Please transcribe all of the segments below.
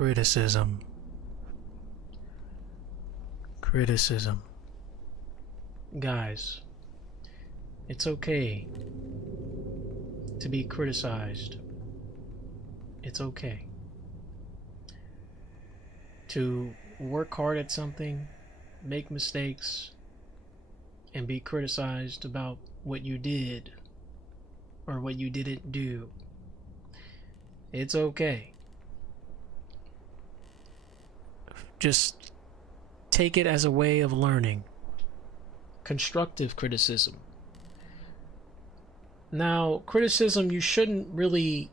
Criticism. Criticism. Guys, it's okay to be criticized. It's okay to work hard at something, make mistakes, and be criticized about what you did or what you didn't do. It's okay. Just take it as a way of learning. Constructive criticism. Now, criticism you shouldn't really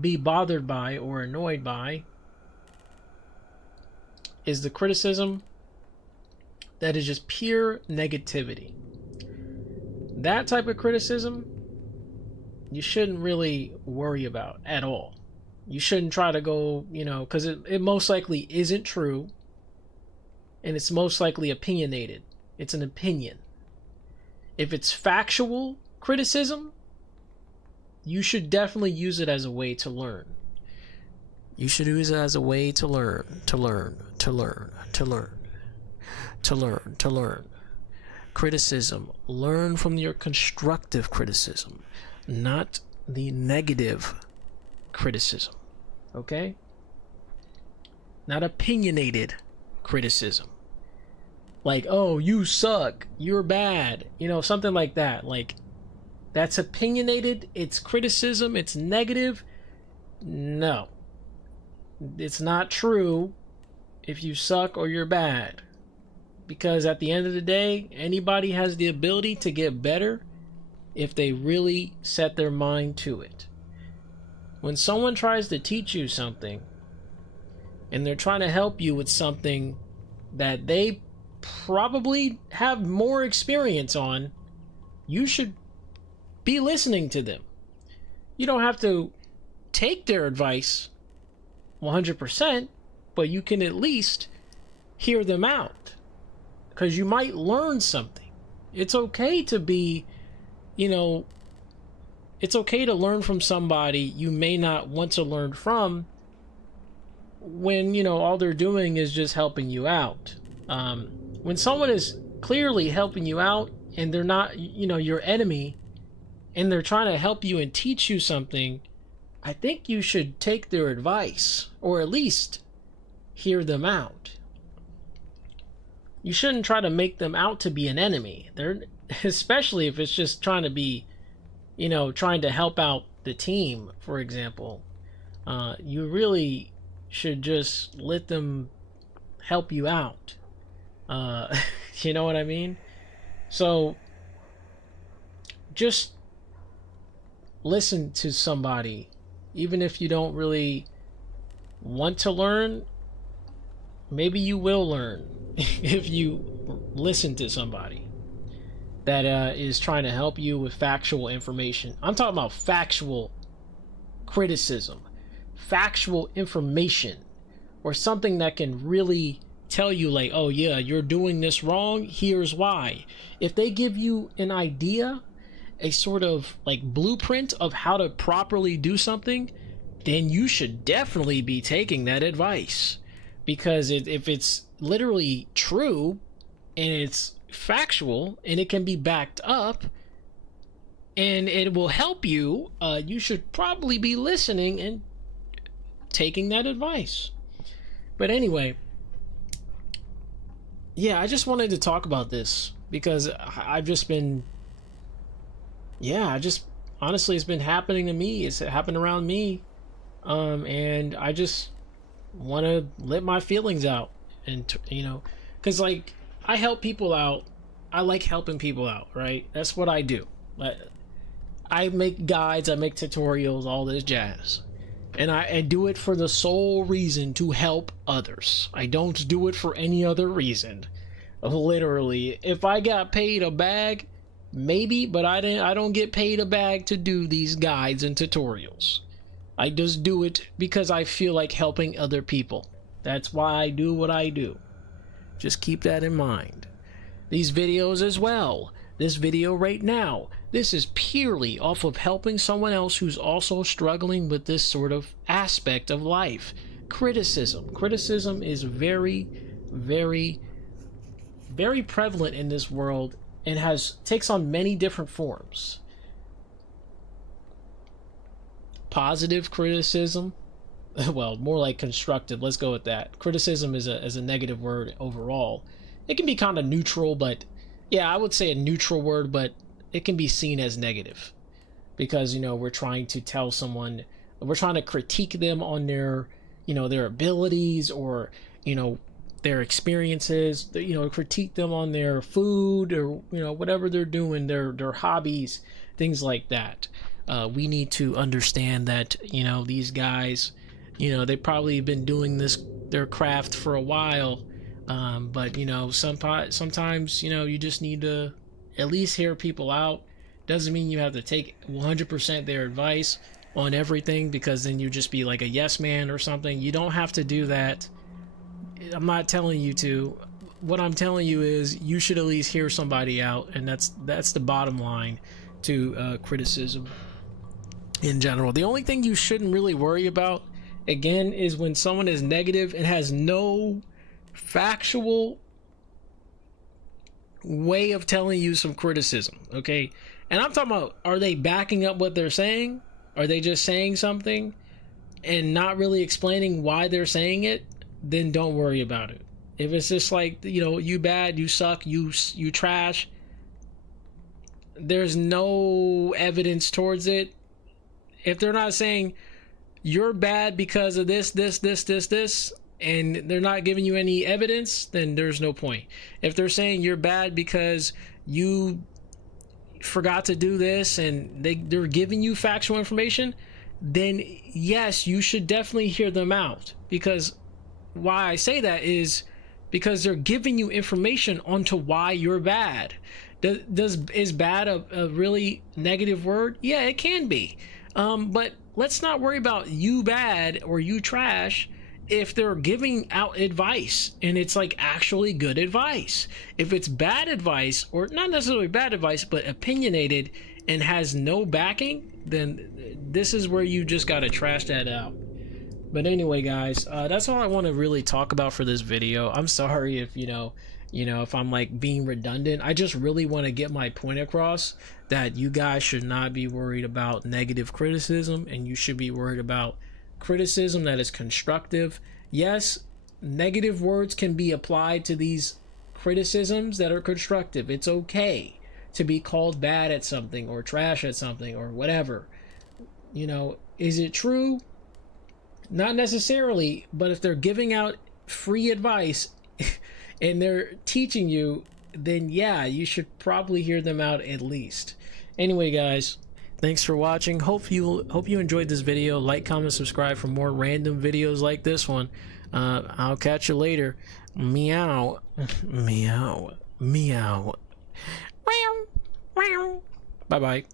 be bothered by or annoyed by is the criticism that is just pure negativity. That type of criticism you shouldn't really worry about at all. You shouldn't try to go, because it most likely isn't true, and it's most likely opinionated. It's an opinion. If it's factual criticism, you should definitely use it as a way to learn. You should use it as a way to learn. Criticism. Learn from your constructive criticism, not the negative criticism. Okay? Not opinionated criticism. Like, oh, you suck, you're bad, something like that. Like, that's opinionated, it's criticism, it's negative. No. It's not true if you suck or you're bad. Because at the end of the day, anybody has the ability to get better if they really set their mind to it. When someone tries to teach you something and they're trying to help you with something that they probably have more experience on, you should be listening to them. You don't have to take their advice 100%, but you can at least hear them out, because you might learn something. It's okay to be, it's okay to learn from somebody you may not want to learn from when, all they're doing is just helping you out. When someone is clearly helping you out and they're not, your enemy, and they're trying to help you and teach you something, I think you should take their advice, or at least hear them out. You shouldn't try to make them out to be an enemy. Especially if it's just trying to be, trying to help out the team, for example. You really should just let them help you out. You know what I mean? So just listen to somebody, even if you don't really want to learn. Maybe you will learn if you listen to somebody that is trying to help you with factual information. I'm talking about factual criticism, factual information, or something that can really tell you, like, oh yeah, you're doing this wrong, here's why. If they give you an idea, a sort of like blueprint of how to properly do something, then you should definitely be taking that advice. Because if it's literally true and it's factual and it can be backed up and it will help you, you should probably be listening and taking that advice. But anyway, yeah, I just wanted to talk about this because I've just been, honestly, it's been happening to me. It's happened around me. And I just want to let my feelings out, and because like, I help people out. I like helping people out, right? That's what I do. I make guides, I make tutorials, all this jazz, and I do it for the sole reason to help others. I don't do it for any other reason. Literally, if I got paid a bag, maybe, but I don't get paid a bag to do these guides and tutorials. I just do it because I feel like helping other people. That's why I do what I do. Just keep that in mind. These videos as well. This video right now, This is purely off of helping someone else who's also struggling with this sort of aspect of life. Criticism is very, very, very prevalent in this world and takes on many different forms. Positive criticism, well, more like constructive. Let's go with that. Criticism is a negative word overall. It can be kind of neutral, but yeah, I would say a neutral word, but it can be seen as negative because, you know, we're trying to tell someone, we're trying to critique them on their, you know, their abilities or, you know, their experiences, you know, critique them on their food or, you know, whatever they're doing, their hobbies, things like that. We need to understand that, you know, these guys, you know, they probably been doing their craft for a while, but, you know, sometimes, you know, you just need to at least hear people out. Doesn't mean you have to take 100% their advice on everything, because then you just be like a yes man or something. You don't have to do that. I'm not telling you to. What I'm telling you is you should at least hear somebody out, and that's the bottom line to criticism in general. The only thing you shouldn't really worry about, again, is when someone is negative and has no factual way of telling you some criticism, okay? And I'm talking about, are they backing up what they're saying? Are they just saying something and not really explaining why they're saying it? Then don't worry about it. If it's just like, you know, you bad, you suck, you trash, there's no evidence towards it. If they're not saying you're bad because of this, and they're not giving you any evidence, then there's no point. If they're saying you're bad because you forgot to do this and they're giving you factual information, then yes, you should definitely hear them out. Because why I say that is because they're giving you information onto why you're bad. Is bad a really negative word? Yeah, it can be. But let's not worry about you bad or you trash if they're giving out advice and it's like actually good advice. If it's bad advice, or not necessarily bad advice, but opinionated and has no backing, then this is where you just gotta trash that out. But anyway, guys, that's all I want to really talk about for this video. I'm sorry if, you know, if I'm like being redundant. I just really want to get my point across that you guys should not be worried about negative criticism, and you should be worried about criticism that is constructive. Yes, negative words can be applied to these criticisms that are constructive. It's okay to be called bad at something or trash at something or whatever. You know, is it true? Not necessarily, but if they're giving out free advice and they're teaching you, then yeah, you should probably hear them out at least. Anyway, guys, thanks for watching. Hope you enjoyed this video. Like, comment, subscribe for more random videos like this one. I'll catch you later. Meow. Meow. Meow. Meow. Bye bye.